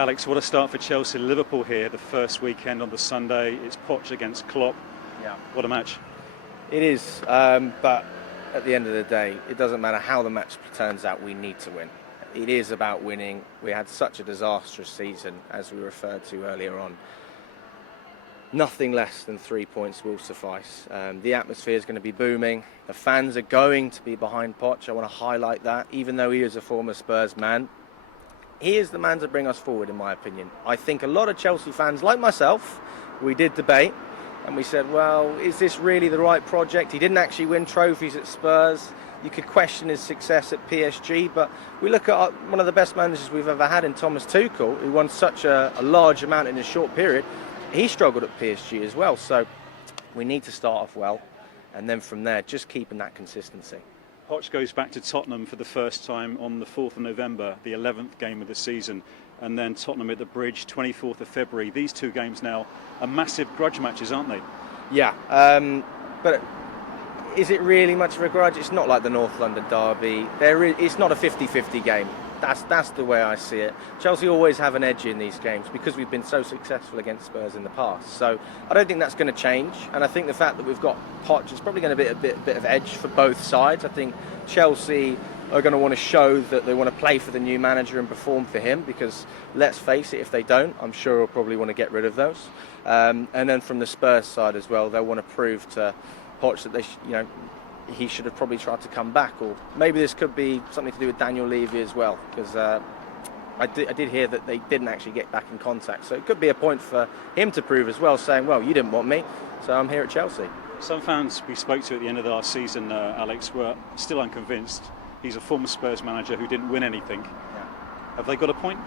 Alex, what a start for Chelsea. Liverpool here, the first weekend on the Sunday. It's Poch against Klopp. Yeah. What a match. It is, but at the end of the day, it doesn't matter how the match turns out, we need to win. It is about winning. We had such a disastrous season, as we referred to earlier on. Nothing less than 3 points will suffice. The atmosphere is going to be booming. The fans are going to be behind Poch. I want to highlight that. Even though he is a former Spurs man, he is the man to bring us forward, in my opinion. I think a lot of Chelsea fans, like myself, we did debate, and we said, well, is this really the right project? He didn't actually win trophies at Spurs. You could question his success at PSG, but we look at one of the best managers we've ever had in Thomas Tuchel, who won such a large amount in a short period. He struggled at PSG as well, so we need to start off well, and then from there, just keeping that consistency. Poch goes back to Tottenham for the first time on the 4th of November, the 11th game of the season, and then Tottenham at the Bridge, 24th of February. These two games now are massive grudge matches, aren't they? Yeah, but is it really much of a grudge? It's not like the North London derby. It's not a 50-50 game. That's the way I see it. Chelsea always have an edge in these games because we've been so successful against Spurs in the past. So I don't think that's going to change. And I think the fact that we've got Poch is probably going to be a bit of edge for both sides. I think Chelsea are going to want to show that they want to play for the new manager and perform for him, because let's face it, if they don't, I'm sure he'll probably want to get rid of those. And then from the Spurs side as well, they'll want to prove to Poch that he should have probably tried to come back, or maybe this could be something to do with Daniel Levy as well, because I did hear that they didn't actually get back in contact. So it could be a point for him to prove as well, saying, well, you didn't want me, so I'm here at Chelsea. Some fans we spoke to at the end of the last season, Alex, were still unconvinced. He's a former Spurs manager who didn't win anything. Yeah. Have they got a point?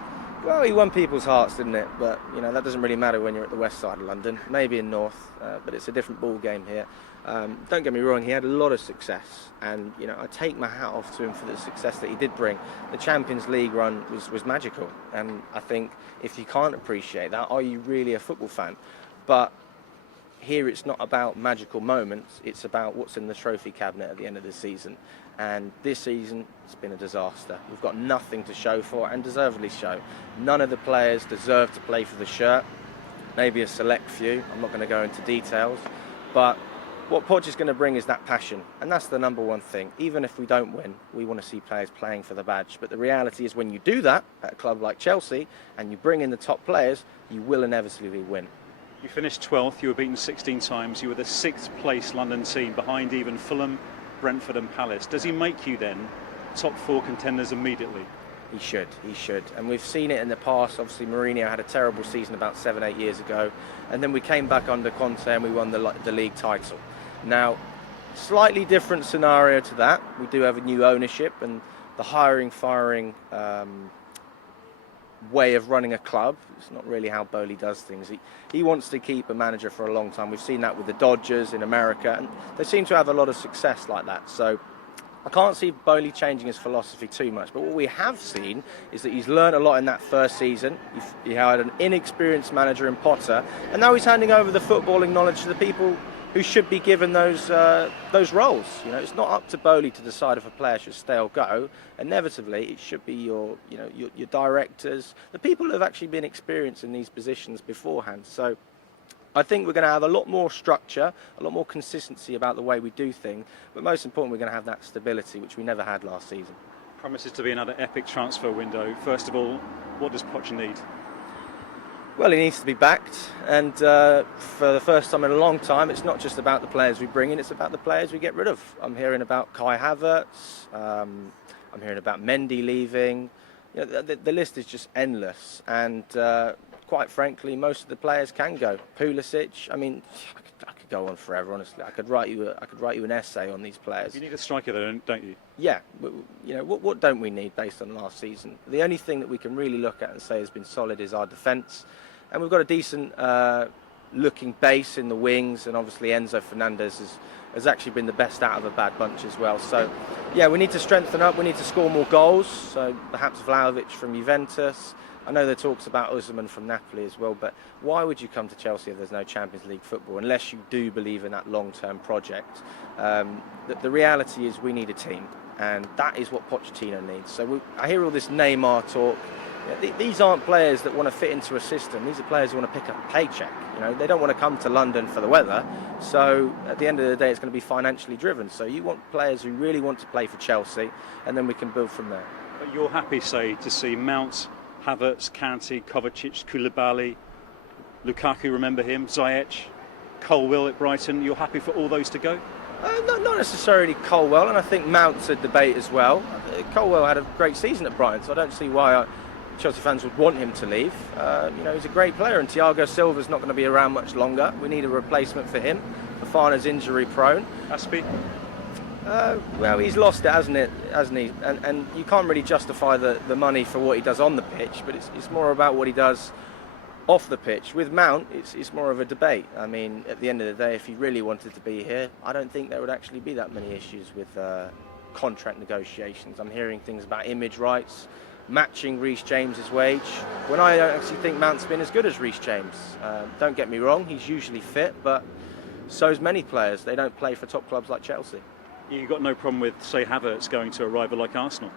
Well, he won people's hearts, didn't it? But, that doesn't really matter when you're at the west side of London, maybe in North, but it's a different ball game here. Don't get me wrong, he had a lot of success, and I take my hat off to him for the success that he did bring. The Champions League run was magical, and I think if you can't appreciate that, are you really a football fan? But here it's not about magical moments, it's about what's in the trophy cabinet at the end of the season. And this season, it's been a disaster. We've got nothing to show for it, and deservedly so. None of the players deserve to play for the shirt. Maybe a select few. I'm not going to go into details. But what Poch is going to bring is that passion. And that's the number one thing. Even if we don't win, we want to see players playing for the badge. But the reality is when you do that at a club like Chelsea, and you bring in the top players, you will inevitably win. You finished 12th. You were beaten 16 times. You were the 6th place London team, behind even Fulham, Brentford and Palace. Does he make you then top 4 contenders immediately? He should. And we've seen it in the past. Obviously, Mourinho had a terrible season about 7-8 years ago. And then we came back under Conte and we won the league title. Now, slightly different scenario to that. We do have a new ownership, and the firing way of running a club. It's not really how Bowley does things. He wants to keep a manager for a long time. We've seen that with the Dodgers in America, and they seem to have a lot of success like that. So I can't see Bowley changing his philosophy too much. But what we have seen is that he's learned a lot in that first season. He had an inexperienced manager in Potter, and now he's handing over the footballing knowledge to the people who should be given those roles. It's not up to Bowley to decide if a player should stay or go. Inevitably, it should be your directors, the people who have actually been experienced in these positions beforehand. So I think we're going to have a lot more structure, a lot more consistency about the way we do things, but most important, we're going to have that stability, which we never had last season. Promises to be another epic transfer window. First of all, what does Poch need? Well, he needs to be backed, and for the first time in a long time, it's not just about the players we bring in, it's about the players we get rid of. I'm hearing about Kai Havertz, I'm hearing about Mendy leaving. The list is just endless, and quite frankly, most of the players can go. Pulisic, I could go on forever, honestly. I could write you an essay on these players. You need a striker though, don't you? Yeah, what don't we need based on last season? The only thing that we can really look at and say has been solid is our defence. And we've got a decent looking base in the wings, and obviously Enzo Fernandez has actually been the best out of a bad bunch as well. So, yeah, we need to strengthen up, we need to score more goals, so perhaps Vlahovic from Juventus. I know there are talks about Osimhen from Napoli as well, but why would you come to Chelsea if there's no Champions League football, unless you do believe in that long-term project? The reality is we need a team, and that is what Pochettino needs. So I hear all this Neymar talk. These aren't players that want to fit into a system. These are players who want to pick up a paycheck. They don't want to come to London for the weather. So at the end of the day, it's going to be financially driven. So you want players who really want to play for Chelsea, and then we can build from there. But you're happy, say, to see Mount, Havertz, Kante, Kovacic, Koulibaly, Lukaku, remember him, Ziyech, Colwill at Brighton. You're happy for all those to go? Not necessarily Colwill, and I think Mount's a debate as well. Colwill had a great season at Brighton, so I don't see why Chelsea fans would want him to leave. He's a great player, and Thiago Silva's not going to be around much longer. We need a replacement for him. Fofana's injury prone. Aspi? Well, he's lost it, hasn't he? And you can't really justify the money for what he does on the pitch, but it's more about what he does off the pitch. With Mount, it's more of a debate. I mean, at the end of the day, if he really wanted to be here, I don't think there would actually be that many issues with contract negotiations. I'm hearing things about image rights, matching Reece James's wage, when I don't actually think Mount's been as good as Reece James. Don't get me wrong, he's usually fit, but so's many players. They don't play for top clubs like Chelsea. You've got no problem with, say, Havertz going to a rival like Arsenal?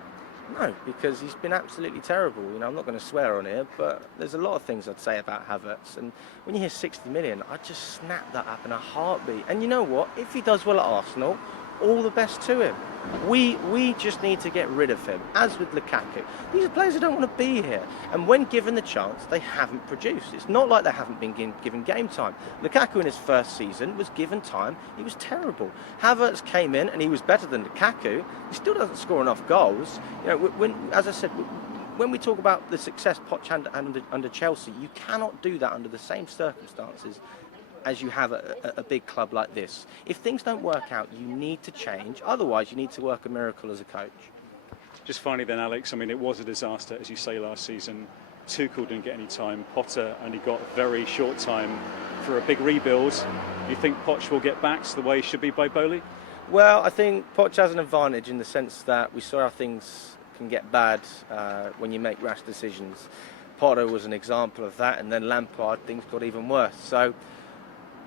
No, because he's been absolutely terrible. I'm not going to swear on here, but there's a lot of things I'd say about Havertz. And when you hear 60 million, I'd just snap that up in a heartbeat. And you know what? If he does well at Arsenal, all the best to him. We just need to get rid of him, as with Lukaku. These are players who don't want to be here. And when given the chance, they haven't produced. It's not like they haven't been given game time. Lukaku in his first season was given time. He was terrible. Havertz came in and he was better than Lukaku. He still doesn't score enough goals. As I said, when we talk about the success Poch had under Chelsea, you cannot do that under the same circumstances as you have a big club like this. If things don't work out, you need to change. Otherwise, you need to work a miracle as a coach. Just finally then, Alex, I mean, it was a disaster, as you say, last season. Tuchel didn't get any time. Potter only got very short time for a big rebuild. You think Poch will get back to the way he should be by Bowley? Well, I think Poch has an advantage in the sense that we saw how things can get bad when you make rash decisions. Potter was an example of that, and then Lampard, things got even worse. So,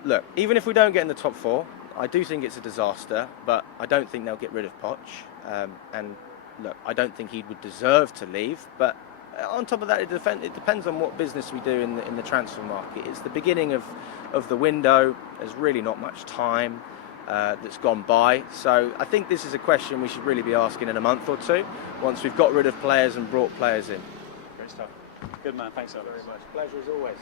look, even if we don't get in the top four, I do think it's a disaster, but I don't think they'll get rid of Poch. And look, I don't think he would deserve to leave, but on top of that, it depends on what business we do in the transfer market. It's the beginning of the window. There's really not much time that's gone by. So I think this is a question we should really be asking in a month or two, once we've got rid of players and brought players in. Great stuff. Good man, thanks, Alex. Very much. Pleasure as always.